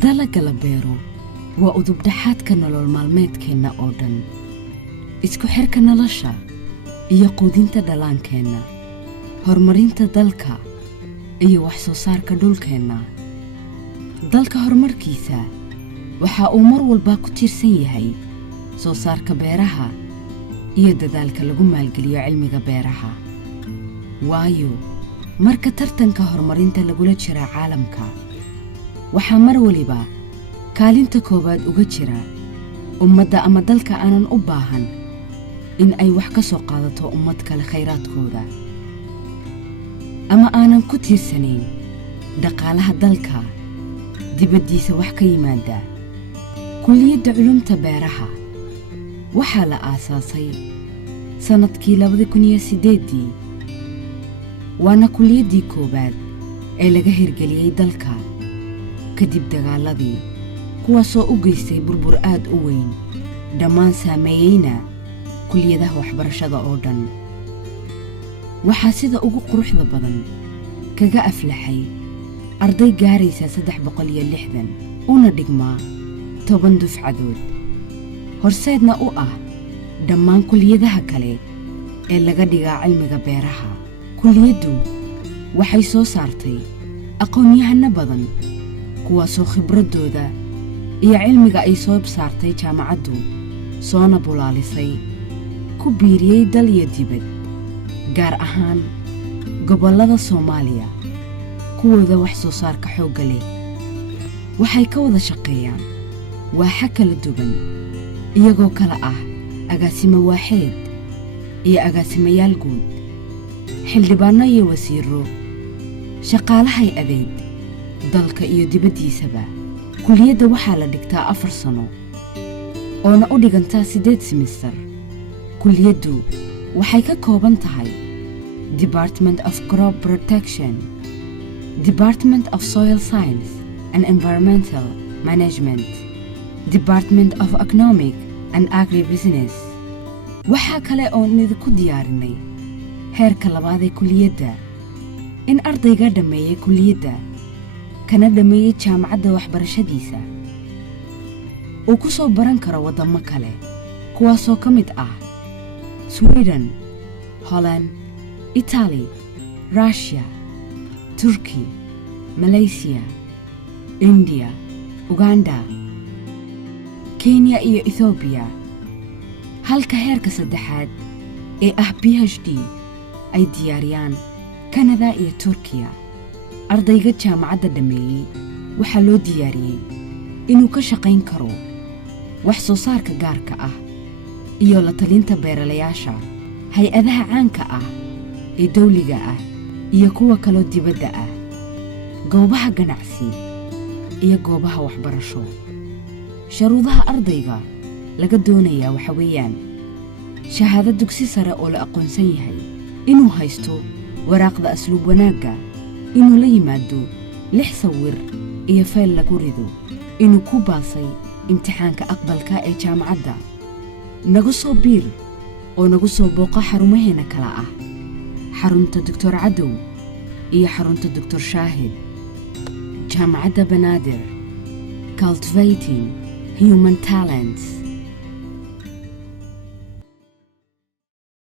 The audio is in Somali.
dalagga la beero waa udubdhaxaadka nolol maalmeedkeenna oo dhan, isku xirka nolosha iyo quudinta dhallaankeenna, horumarinta dalka iyo wax soo saarka dhulkeenna. dalka horumarkiisa waxa uu mar walba ku tiirsan yahay soo saarka beeraha iyo dadaalka lagu maalgeliyo cilmiga beeraha. waayo marka tartanka horumarinta lagula jira caalamka, waxaa mar waliba kaalinta koowaad uga jira ummadda ama dalka aanan u baahan in ay wax ka soo qaadato ummad kale khayraadkooda, ama aanan ku tiirsanayn dhaqaalaha dalka dibaddiisa wax ka yimaada. kulliyadda culumta beeraha waxaa la aasaasay sannadkii 2008, waana kulliyaddii koowaad ee laga hirgeliyey dalka kadib dagaaladii, kuwaasoo u geystay burbur aad u weyn, dhammaan saameeyeyna kulliyadaha waxbarashada oo dhan. waxaa sida ugu quruxda badan kaga aflaxay arday gaaraysa 360 una dhigmaa 10 dufcadood, horseedna u ah dhammaan kulliyadaha kale ee laga dhigaa cilmiga beeraha. kulliyaddu waxay soo saartay aqoon-yahano badan, kuwaasoo khibraddooda iyo cilmiga ay soo saartay jaamacaddu soona bulaalisay ku biiriyey dal iyo dibad, gaar ahaan gobollada Soomaaliya kuwooda wax soo saarka xoogga leh. waxay ka wada shaqeeyaan waaxo kala duwan, iyagoo kala ah agaasimo waaxeed iyo agaasimayaal guud, xildhibaanno iyo wasiirro, shaqaalahay adeeg dalka iyo dibaddiisaba. kulliyadda waxaa la dhigtaa 4 sano oona u dhigantaa 8 simister. kulliyaddu waxay ka kooban tahay Department of Crop Protection, Department of Soil Science and Environmental Management, Department of Economic and Agribusiness. waxaa kale oon idinku diyaarinay heerka 2 ee kulliyadda, in ardayga dhammeeyey kulliyadda kana dhammeeyey jaamacadda waxbarashadiisa uu ku soo baran karo waddamo kale, kuwaasoo ka mid ah Sweden, Holland, Italy, Russia, Turkey, Malaysia, India, Uganda, Kenya iyo Ethiopia. halka heerka 3 ee ah PhD ay diyaariyaan Canada iyo Turkiya. ardayga jaamacadda dhammeeyey waxaa loo diyaariyey inuu ka shaqayn karo wax soo saarka gaarka ah iyo la talinta beeralayaasha, hay-adaha caanka ah ee dawliga ah iyo kuwa kaloo dibadda ah, goobaha ganacsi iyo goobaha waxbarasho. sharuudaha ardayga laga doonayaa waxa weeyaan shahaado dugsi sare oo la aqoonsan yahay, inuu haysto waraaqda asluub wanaagga, inuu la yimaado 6 sawir iyo fayl lagu rido, inuu ku baasay imtixaanka aqbalka ee jaamacadda. nagu soo biir oo nagu soo booqa xarumaheena kala ah xarunta Dr. Cadow iyo xarunta Dr. Shaahid. jaamacadda Banaadir, Cultivating Human Talents.